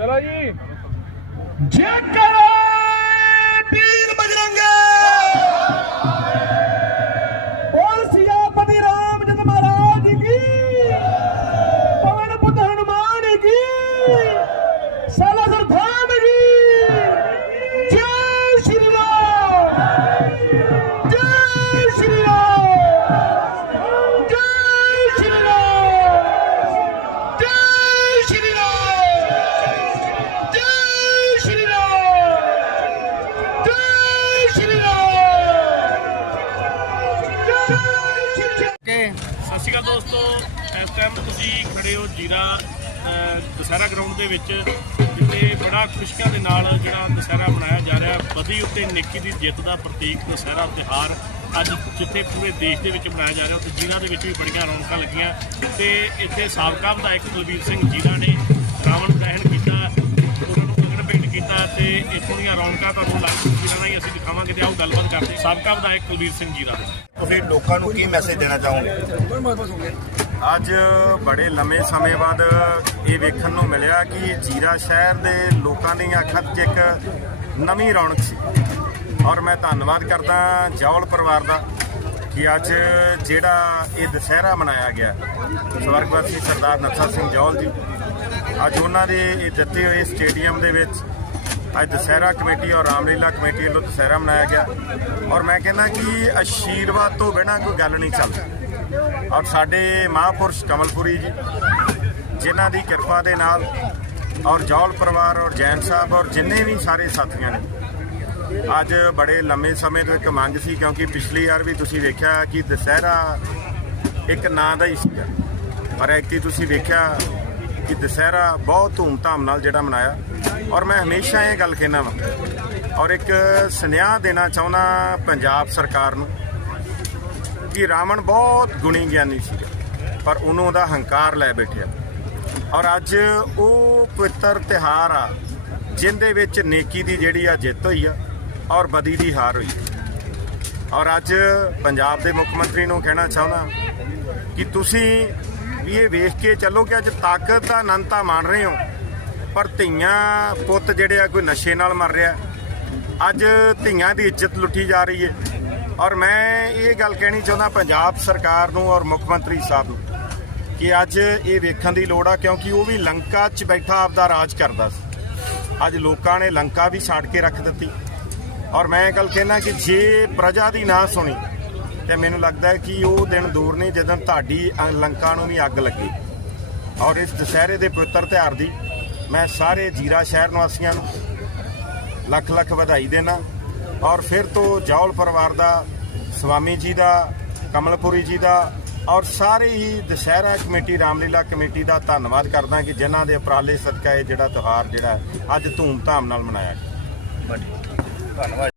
ਚਲੋ ਜੀ ਜੇਕਰ ਪੀਰ ਬਜਰੰਗੇ। ਸਤਿ ਸ਼੍ਰੀ ਅਕਾਲ ਦੋਸਤੋ ਇਸ ਟਾਈਮ ਤੁਸੀਂ ਖੜੇ ਹੋ ਜੀਰਾ ਅਹ, ਦੁਸਹਿਰਾ ਗਰਾਊਂਡ ਦੇ ਵਿੱਚ ਜਿੱਥੇ ਬੜਾ ਖੁਸ਼ੀਆਂ ਦੇ ਨਾਲ ਜਿਹੜਾ ਦੁਸਹਿਰਾ ਮਨਾਇਆ ਜਾ ਰਿਹਾ ਬਦੀ ਉੱਤੇ ਨੇਕੀ ਦੀ ਜਿੱਤ ਦਾ ਪ੍ਰਤੀਕ ਦੁਸਹਿਰਾ ਤਿਉਹਾਰ ਅੱਜ ਜਿੱਥੇ ਪੂਰੇ ਦੇਸ਼ ਦੇ ਵਿੱਚ ਮਨਾਇਆ ਜਾ ਰਿਹਾ ਉੱਥੇ ਜੀਰਾ ਦੇ ਵਿੱਚ ਵੀ ਬੜੀਆਂ ਰੌਣਕਾਂ ਲੱਗੀਆਂ ਤੇ ਇੱਥੇ ਸਾਬਕਾ ਵਿਧਾਇਕ ਕੁਲਵੀਰ ਸਿੰਘ ਜੀਰਾ ਨੇ ਰਾਵਣ ਦਹਨ ਤੇ ਇੱਥੋਂ ਦੀਆਂ ਰੌਣਕਾਂ ਤੁਹਾਨੂੰ ਲਾਈਵ ਤਸਵੀਰਾਂ ਨਾਲ ਹੀ ਅਸੀਂ ਦਿਖਾਵਾਂਗੇ ਤੇ ਆਓ ਗੱਲਬਾਤ ਕਰਦੇ ਹਾਂ। ਸਾਬਕਾ ਵਿਧਾਇਕ ਕੁਲਵੀਰ ਸਿੰਘ ਜੀਰਾ ਦੇ। ਤੁਸੀਂ ਲੋਕਾਂ ਨੂੰ ਕੀ ਮੈਸੇਜ ਦੇਣਾ ਚਾਹੋਗੇ? ਅੱਜ ਬੜੇ ਲੰਮੇ ਸਮੇਂ ਬਾਅਦ ਇਹ ਵੇਖਣ ਨੂੰ ਮਿਲਿਆ ਕਿ ਜੀਰਾ ਸ਼ਹਿਰ ਦੇ ਲੋਕਾਂ ਦੀਆਂ ਅੱਖਾਂ 'ਚ ਇੱਕ ਨਵੀਂ ਰੌਣਕ ਸੀ। ਔਰ ਮੈਂ ਧੰਨਵਾਦ ਕਰਦਾ ਜੌਲ ਪਰਿਵਾਰ ਦਾ ਕਿ ਅੱਜ ਜਿਹੜਾ ਇਹ ਦੁਸਹਿਰਾ ਮਨਾਇਆ ਗਿਆ ਸਵਰਗਵਾਸੀ ਸਰਦਾਰ ਨੱਥਾ ਸਿੰਘ ਜੌਲ ਜੀ ਅੱਜ ਉਹਨਾਂ ਦੇ ਇਹ ਦਿੱਤੇ ਹੋਏ ਸਟੇਡੀਅਮ ਦੇ ਵਿੱਚ ਅੱਜ ਦੁਸਹਿਰਾ ਕਮੇਟੀ ਔਰ ਰਾਮਲੀਲਾ ਕਮੇਟੀ ਵੱਲੋਂ ਦੁਸਹਿਰਾ ਮਨਾਇਆ ਗਿਆ। ਔਰ ਮੈਂ ਕਹਿੰਦਾ ਕਿ ਆਸ਼ੀਰਵਾਦ ਤੋਂ ਬਿਨਾਂ ਕੋਈ ਗੱਲ ਨਹੀਂ ਚੱਲਦੀ। ਔਰ ਸਾਡੇ ਮਹਾਂਪੁਰਸ਼ ਕਮਲਪੁਰੀ ਜੀ, ਜਿਨ੍ਹਾਂ ਦੀ ਕਿਰਪਾ ਦੇ ਨਾਲ ਔਰ ਜੌਲ ਪਰਿਵਾਰ ਔਰ ਜੈਨ ਸਾਹਿਬ ਔਰ ਜਿੰਨੇ ਵੀ ਸਾਰੇ ਸਾਥੀਆਂ ਨੇ, ਅੱਜ ਬੜੇ ਲੰਮੇ ਸਮੇਂ ਤੋਂ ਇੱਕ ਮੰਗ ਸੀ ਕਿਉਂਕਿ ਪਿਛਲੀ ਵਾਰ ਵੀ ਤੁਸੀਂ ਵੇਖਿਆ ਕਿ ਦੁਸਹਿਰਾ ਇੱਕ ਨਾਂ ਦਾ ਹੀ ਸੀਗਾ ਪਰ ਐਕਟੀ ਤੁਸੀਂ ਵੇਖਿਆ ਕਿ ਦੁਸਹਿਰਾ ਬਹੁਤ ਧੂਮਧਾਮ ਨਾਲ ਜਿਹੜਾ ਮਨਾਇਆ। ਔਰ ਮੈਂ ਹਮੇਸ਼ਾ ਇਹ ਗੱਲ ਕਹਿਣਾ ਵਾ। ਔਰ ਇੱਕ ਸੁਨੇਹਾ ਦੇਣਾ ਚਾਹੁੰਦਾ ਪੰਜਾਬ ਸਰਕਾਰ ਨੂੰ ਕਿ ਰਾਵਣ ਬਹੁਤ ਗੁਣੀ ਗਿਆਨੀ ਸੀਗਾ ਪਰ ਉਹਨੂੰ ਉਹਦਾ ਹੰਕਾਰ ਲੈ ਬੈਠਿਆ। ਔਰ ਅੱਜ ਉਹ ਪਵਿੱਤਰ ਤਿਹਾਰ ਆ, ਜਿੰਦੇ ਵਿੱਚ ਨੇਕੀ ਦੀ ਜਿਹੜੀ ਆ ਜਿੱਤ ਹੋਈ ਆ ਔਰ ਬਦੀ ਦੀ ਹਾਰ ਹੋਈ ਔਰ ਅੱਜ ਪੰਜਾਬ ਦੇ ਮੁੱਖ ਮੰਤਰੀ ਨੂੰ ਕਹਿਣਾ ਚਾਹੁੰਦਾ ਕਿ ਤੁਸੀਂ ਵੀ ਇਹ ਵੇਖ ਕੇ ਚੱਲੋ ਕਿ ਅੱਜ ਤਾਕਤ ਦਾ ਆਨੰਦ ਮਾਣ ਰਹੇ ਹੋ ਪਰ ਧੀਆਂ ਪੁੱਤ ਜਿਹੜੇ ਆ ਕੋਈ ਨਸ਼ੇ ਨਾਲ ਮਰ ਰਿਹਾ। ਅੱਜ ਧੀਆਂ ਦੀ ਇੱਜ਼ਤ ਲੁੱਟੀ ਜਾ ਰਹੀ ਹੈ ਔਰ ਮੈਂ ਇਹ ਗੱਲ ਕਹਿਣੀ ਚਾਹੁੰਦਾ ਪੰਜਾਬ ਸਰਕਾਰ ਨੂੰ ਔਰ ਮੁੱਖ ਮੰਤਰੀ ਸਾਹਿਬ ਨੂੰ ਕਿ ਅੱਜ ਇਹ ਵੇਖਣ ਦੀ ਲੋੜ ਆ, ਕਿਉਂਕਿ ਉਹ ਵੀ ਲੰਕਾ 'ਚ ਬੈਠਾ ਆਪਦਾ ਰਾਜ ਕਰਦਾ ਸੀ। ਅੱਜ ਲੋਕਾਂ ਨੇ ਲੰਕਾ ਵੀ ਛਾੜ ਕੇ ਰੱਖ ਦਿੱਤੀ। ਔਰ ਮੈਂ ਇਹ ਗੱਲ ਕਹਿਣਾ ਕਿ ਜੇ ਪ੍ਰਜਾ ਦੀ ਨਾ ਸੁਣੀ, ਤੇ ਮੈਨੂੰ ਲੱਗਦਾ ਹੈ ਕਿ ਉਹ ਦਿਨ ਦੂਰ ਨਹੀਂ, ਜਦੋਂ ਤੁਹਾਡੀ ਲੰਕਾ ਨੂੰ ਵੀ ਅੱਗ ਲੱਗੀ। ਔਰ ਇਸ ਦੁਸਹਿਰੇ ਦੇ ਪਵਿੱਤਰ ਤਿਉਹਾਰ ਦੀ ਮੈਂ ਸਾਰੇ ਜੀਰਾ ਸ਼ਹਿਰ ਨਿਵਾਸੀਆਂ ਨੂੰ ਲੱਖ ਲੱਖ ਵਧਾਈ ਦੇਣਾ ਔਰ ਫਿਰ ਤੋਂ ਜੌਲ ਪਰਿਵਾਰ ਦਾ, ਸਵਾਮੀ ਜੀ ਦਾ, ਕਮਲਪੁਰੀ ਜੀ ਦਾ ਔਰ ਸਾਰੇ ਹੀ ਦੁਸਹਿਰਾ ਕਮੇਟੀ, ਰਾਮਲੀਲਾ ਕਮੇਟੀ ਦਾ ਧੰਨਵਾਦ ਕਰਦਾ ਕਿ ਜਿਨ੍ਹਾਂ ਦੇ ਉਪਰਾਲੇ ਸਦਕਾ ਇਹ ਜਿਹੜਾ ਤਿਉਹਾਰ ਜਿਹੜਾ ਅੱਜ ਧੂਮ-ਧਾਮ ਨਾਲ ਮਨਾਇਆ ਗਿਆ।